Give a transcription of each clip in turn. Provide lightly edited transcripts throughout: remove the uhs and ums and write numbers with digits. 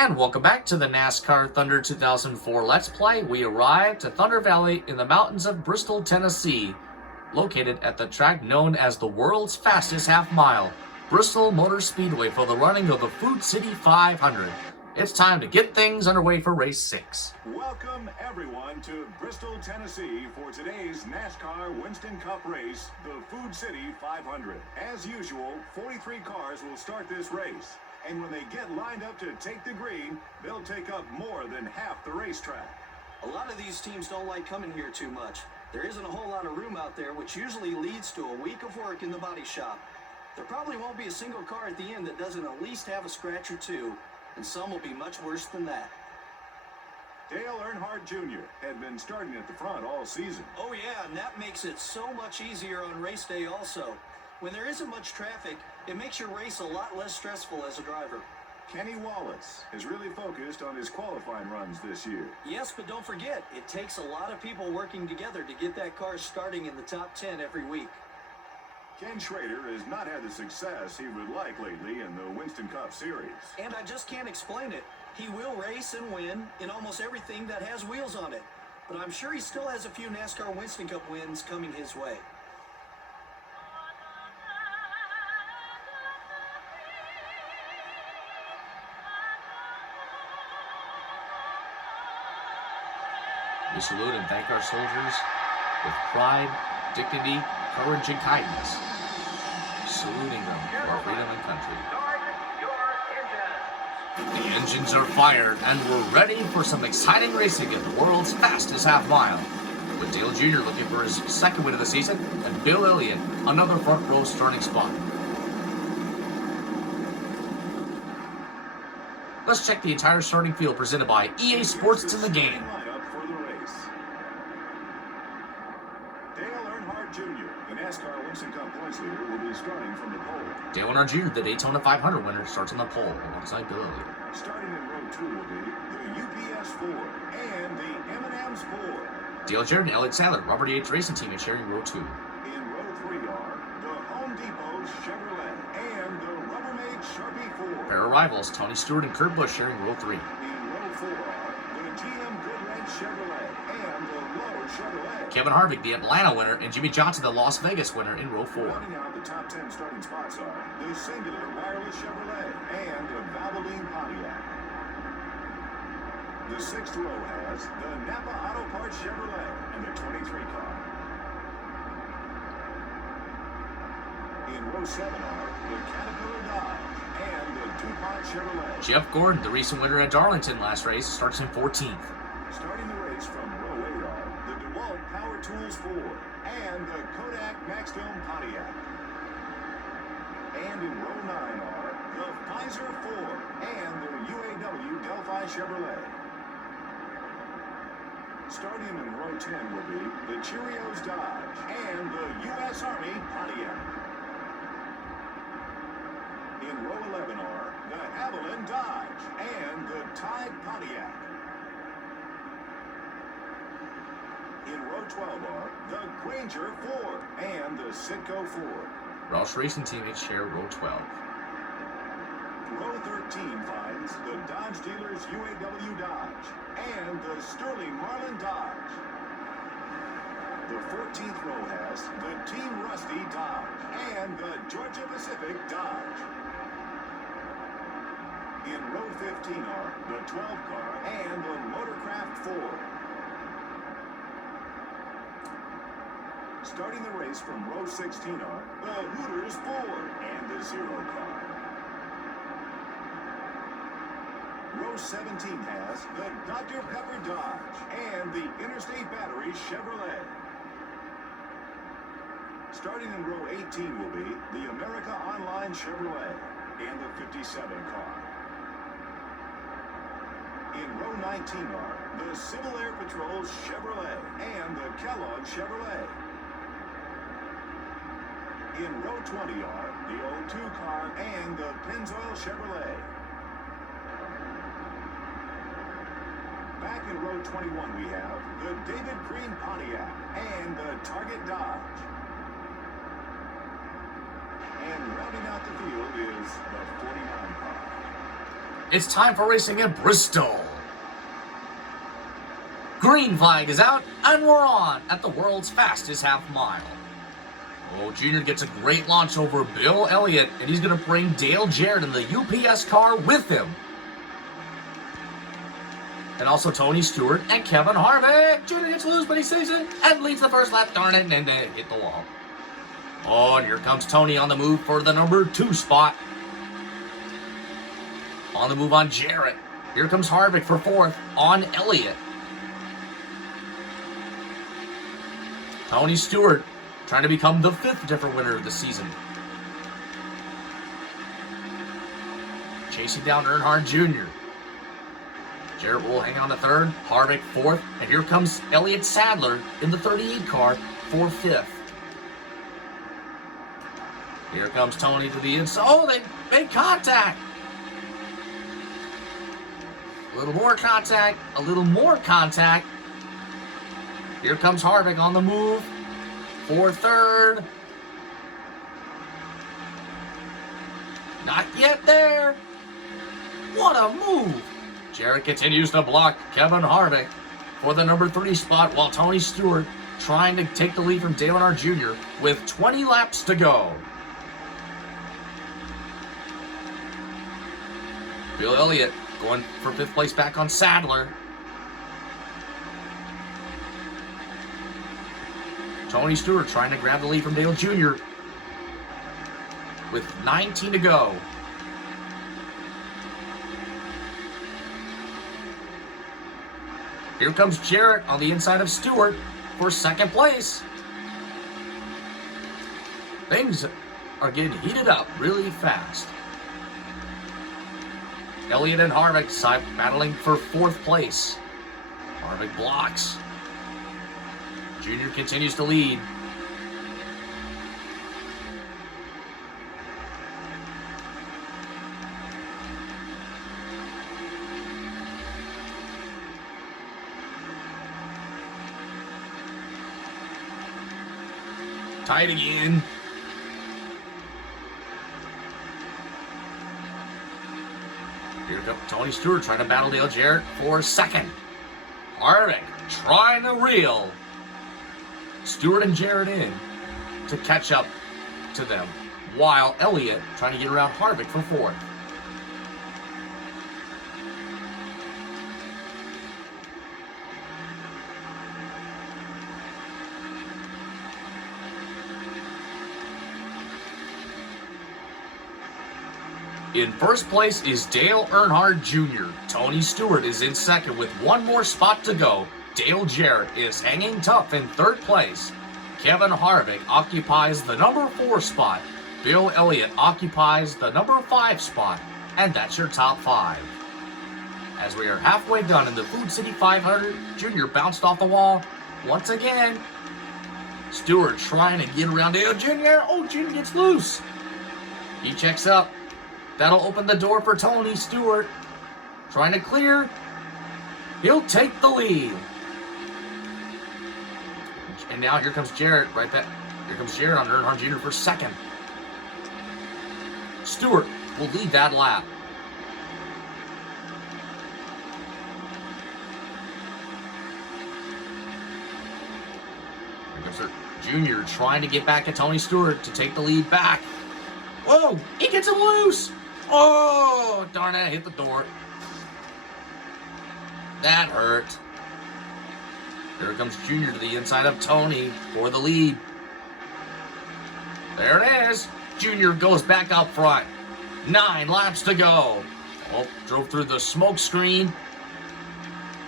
And welcome back to the NASCAR Thunder 2004 Let's Play. We arrived at Thunder Valley in the mountains of Bristol, Tennessee, located at the track known as the world's fastest half mile, Bristol Motor Speedway, for the running of the Food City 500. It's time to get things underway for race 6. Welcome everyone to Bristol, Tennessee for today's NASCAR Winston Cup race, the Food City 500. As usual, 43 cars will start this race. And when they get lined up to take the green, they'll take up more than half the racetrack. A lot of these teams don't like coming here too much. There isn't a whole lot of room out there, which usually leads to a week of work in the body shop. There probably won't be a single car at the end that doesn't at least have a scratch or two, and some will be much worse than that. Dale Earnhardt Jr. had been starting at the front all season. Oh yeah, and that makes it so much easier on race day also. When there isn't much traffic, it makes your race a lot less stressful as a driver. Kenny Wallace is really focused on his qualifying runs this year. Yes, but don't forget, it takes a lot of people working together to get that car starting in the top 10 every week. Ken Schrader has not had the success he would like lately in the Winston Cup Series. And I just can't explain it. He will race and win in almost everything that has wheels on it. But I'm sure he still has a few NASCAR Winston Cup wins coming his way. We salute and thank our soldiers with pride, dignity, courage, and kindness, saluting them for our freedom and country. The engines are fired, and we're ready for some exciting racing in the world's fastest half mile, with Dale Jr. looking for his second win of the season, and Bill Elliott another front row starting spot. Let's check the entire starting field presented by EA Sports. It's in the game. NASCAR Winston Cup points leader will be starting from the pole. Dale Earnhardt Jr., the Daytona 500 winner, starts on the pole alongside Bill Elliott. Starting in row 2 will be the UPS 4 and the M&M's 4. Dale Jarrett and Elliott Sadler, Robert Yates Racing Team, is sharing row 2. In row 3 are the Home Depot Chevrolet and the Rubbermaid Sharpie 4. Pair of rivals, Tony Stewart and Kurt Busch, sharing row 3. In row 4 are the GM Goodwrench Chevrolet and the Lowe Chevrolet. Kevin Harvick, the Atlanta winner, and Jimmy Johnson, the Las Vegas winner, in row 4. Rounding out the top 10 starting spots are the Singular Wireless Chevrolet and the Valvoline Pontiac. The 6th row has the Napa Auto Parts Chevrolet and the 23 car. In row 7 are the Caterpillar Dodge and the DuPont Chevrolet. Jeff Gordon, the recent winner at Darlington last race, starts in 14th. Starting the race from row 8 are the DeWalt Power Tools 4 and the Kodak Maxdome Pontiac. And in row 9 are the Pfizer 4 and the UAW Delphi Chevrolet. Starting in row 10 will be the Cheerios Dodge and the U.S. Army Pontiac. In row 11 are the Avalon Dodge and the Tide Pontiac. In row 12 are the Granger 4 and the Citgo 4. Roush Racing Team is share row 12. Row 13 finds the Dodge Dealers UAW Dodge and the Sterling Marlin Dodge. The 14th row has the Team Rusty Dodge and the Georgia Pacific Dodge. In row 15 are the 12 car and the Motorcraft 4. Starting the race from row 16 are the Hooters 4 and the 0 car. Row 17 has the Dr. Pepper Dodge and the Interstate Battery Chevrolet. Starting in row 18 will be the America Online Chevrolet and the 57 car. In row 19 are the Civil Air Patrol Chevrolet and the Kellogg Chevrolet. In row 20 are the O2 car and the Pennzoil Chevrolet. Back in row 21 we have the David Green Pontiac and the Target Dodge. And rounding out the field is the 49 car. It's time for racing at Bristol. Green flag is out, and we're on at the world's fastest half mile. Oh, Junior gets a great launch over Bill Elliott, and he's going to bring Dale Jarrett in the UPS car with him. And also Tony Stewart and Kevin Harvick. Junior gets loose, but he saves it and leads the first lap, darn it, and then they hit the wall. Oh, and here comes Tony on the move for the number 2 spot. On the move on Jarrett. Here comes Harvick for 4th on Elliott. Tony Stewart trying to become the 5th different winner of the season. Chasing down Earnhardt Jr. Jarrett will hang on to 3rd, Harvick 4th, and here comes Elliott Sadler in the 38 car for 5th. Here comes Tony to the inside. Oh, they made contact. A little more contact, a little more contact. Here comes Harvick on the move for 3rd. Not yet there. What a move. Jarrett continues to block Kevin Harvick for the number 3 spot, while Tony Stewart trying to take the lead from Dale Earnhardt Jr. with 20 laps to go. Bill Elliott going for 5th place back on Sadler. Tony Stewart trying to grab the lead from Dale Jr. with 19 to go. Here comes Jarrett on the inside of Stewart for 2nd place. Things are getting heated up really fast. Elliott and Harvick battling for 4th place. Harvick blocks. Junior continues to lead. Tight again. Here comes Tony Stewart trying to battle Dale Jarrett for 2nd. Harvick trying to reel Stewart and Jarrett in to catch up to them, while Elliott trying to get around Harvick for 4th. In 1st place is Dale Earnhardt Jr. Tony Stewart is in 2nd with 1 more spot to go. Dale Jarrett is hanging tough in 3rd place. Kevin Harvick occupies the number 4 spot. Bill Elliott occupies the number 5 spot. And that's your top 5. As we are halfway done in the Food City 500, Junior bounced off the wall once again. Stewart trying to get around Dale Jr. Oh, Junior gets loose. He checks up. That'll open the door for Tony Stewart. Trying to clear. He'll take the lead. And now here comes Jarrett right back. Here comes Jarrett on Earnhardt Jr. for 2nd. Stewart will lead that lap. Here comes Jr. trying to get back at Tony Stewart to take the lead back. Whoa, he gets him loose. Oh, darn it, hit the door. That hurt. There comes Junior to the inside of Tony for the lead. There it is. Junior goes back up front. 9 laps to go. Oh, drove through the smoke screen.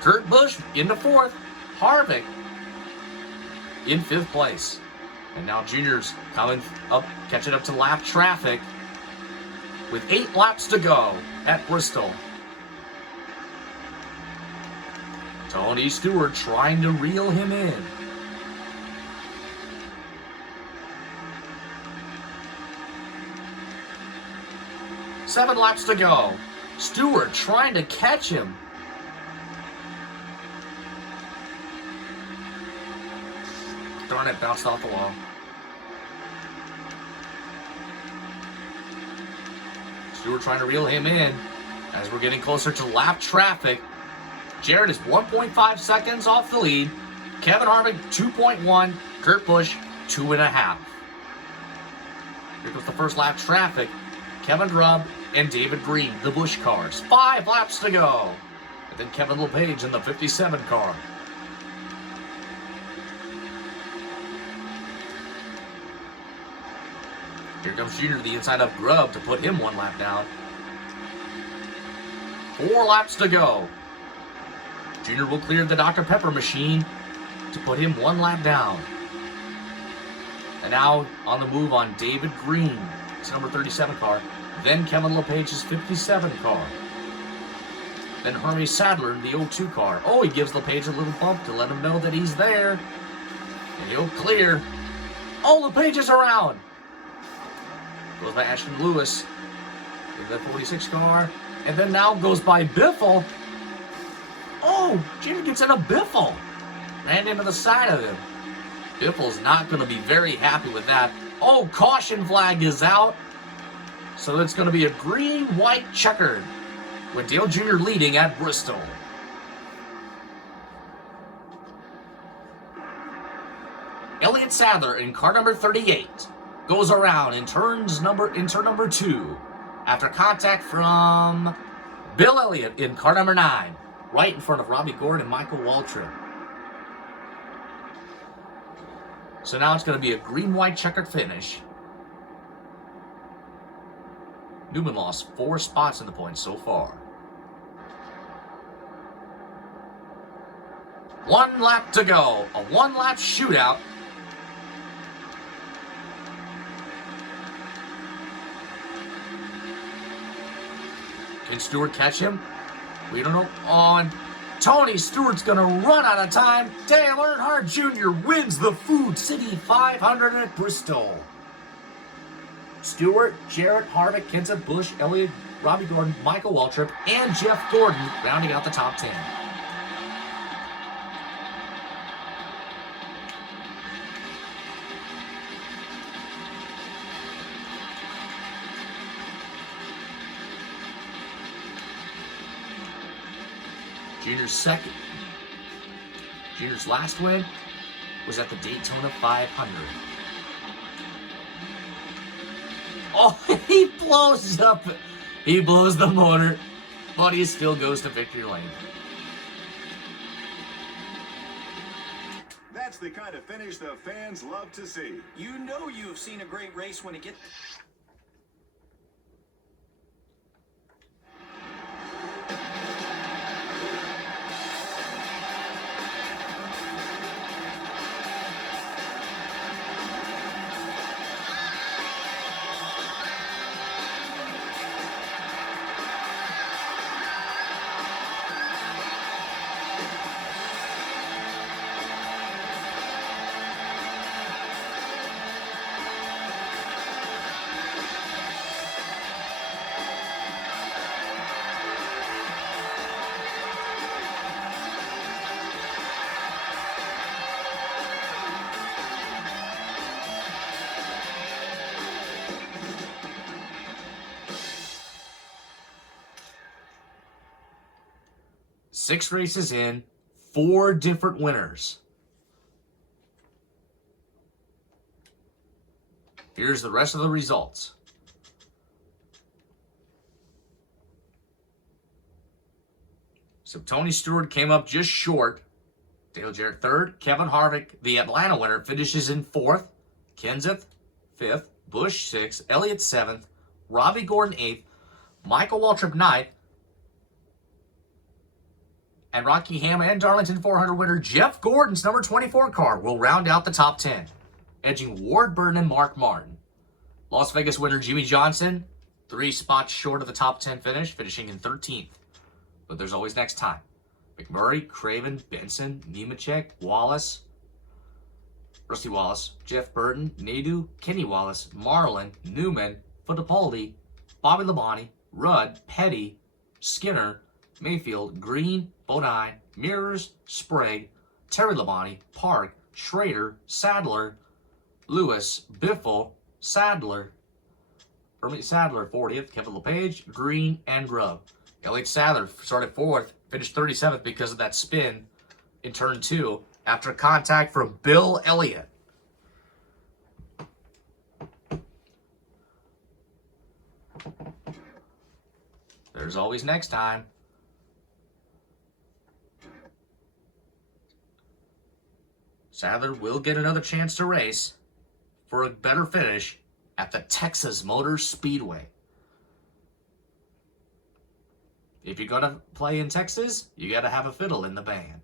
Kurt Busch into 4th. Harvick in 5th place. And now Junior's coming up, catching up to lap traffic with 8 laps to go at Bristol. Tony Stewart trying to reel him in. Seven laps to go. Stewart trying to catch him. Darn it, bounced off the wall. Stewart trying to reel him in As we're getting closer to lap traffic, Jarrett is 1.5 seconds off the lead. Kevin Harvick, 2.1. Kurt Busch, 2.5. Here goes the first lap traffic. Kevin Rubb and David Green, the Busch cars. 5 laps to go. And then Kevin LePage in the 57 car. Here comes Junior to the inside of Grubb to put him 1 lap down. 4 laps to go. Junior will clear the Dr. Pepper machine to put him 1 lap down. And now on the move on David Green, his number 37 car. Then Kevin LePage's 57 car. Then Elliott Sadler in the 02 car. Oh, he gives LePage a little bump to let him know that he's there. And he'll clear. Oh, LePage is around. Goes by Ashton Lewis in the 46 car. And then now goes by Biffle. Oh, Junior gets in a Biffle. Ran into the side of him. Biffle's not going to be very happy with that. Oh, caution flag is out. So it's going to be a green-white checkered with Dale Jr. leading at Bristol. Elliott Sadler in car number 38 goes around in turn number 2 after contact from Bill Elliott in car number 9, right in front of Robbie Gordon and Michael Waltrip. So now it's going to be a green-white checkered finish. Newman lost 4 spots in the points so far. 1 lap to go. A 1-lap shootout. Can Stewart catch him? We don't know. On Tony Stewart's going to run out of time. Dale Earnhardt Jr. wins the Food City 500 at Bristol. Stewart, Jarrett, Harvick, Kenseth, Busch, Elliott, Robbie Gordon, Michael Waltrip, and Jeff Gordon rounding out the top 10. Junior's second. Junior's last win was at the Daytona 500. Oh, he blows up. He blows the motor, but he still goes to victory lane. That's the kind of finish the fans love to see. You know you've seen a great race when it gets... Six races in, 4 different winners. Here's the rest of the results. So Tony Stewart came up just short. Dale Jarrett 3rd. Kevin Harvick, the Atlanta winner, finishes in 4th. Kenseth 5th. Busch 6th. Elliott 7th. Robbie Gordon 8th. Michael Waltrip 9th. And Rockingham and Darlington 400 winner Jeff Gordon's number 24 car will round out the top 10, edging Ward Burton and Mark Martin. Las Vegas winner Jimmy Johnson, 3 spots short of the top 10 finish, finishing in 13th. But there's always next time. McMurray, Craven, Benson, Nemechek, Wallace, Rusty Wallace, Jeff Burton, Nadeau, Kenny Wallace, Marlin, Newman, Fittipaldi, Bobby Labonte, Rudd, Petty, Skinner, Mayfield, Green, Bodine, Mirrors, Sprague, Terry Labonte, Park, Schrader, Sadler, Lewis, Biffle, Sadler, 40th, Kevin LePage, Green, and Grubb. Elliott Sadler started 4th, finished 37th because of that spin in turn 2 after contact from Bill Elliott. There's always next time. Sadler will get another chance to race for a better finish at the Texas Motor Speedway. If you're going to play in Texas, you got to have a fiddle in the band.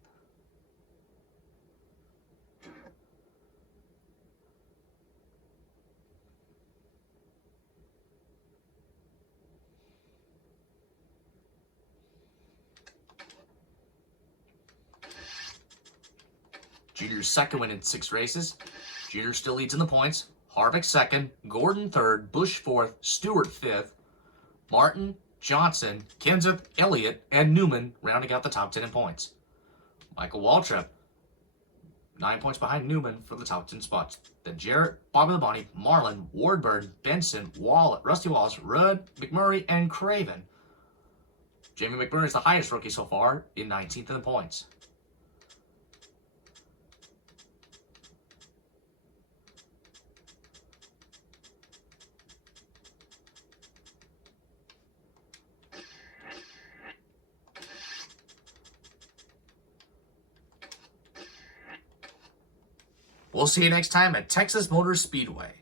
Junior's second win in 6 races. Junior still leads in the points. Harvick second, Gordon third, Busch fourth, Stewart fifth, Martin, Johnson, Kenseth, Elliott, and Newman rounding out the top 10 in points. Michael Waltrip, 9 points behind Newman for the top 10 spots. Then Jarrett, Bobby Labonte, Marlin, Wardburn, Benson, Wallet, Rusty Wallace, Rudd, McMurray, and Craven. Jamie McMurray is the highest rookie so far in 19th in the points. We'll see you next time at Texas Motor Speedway.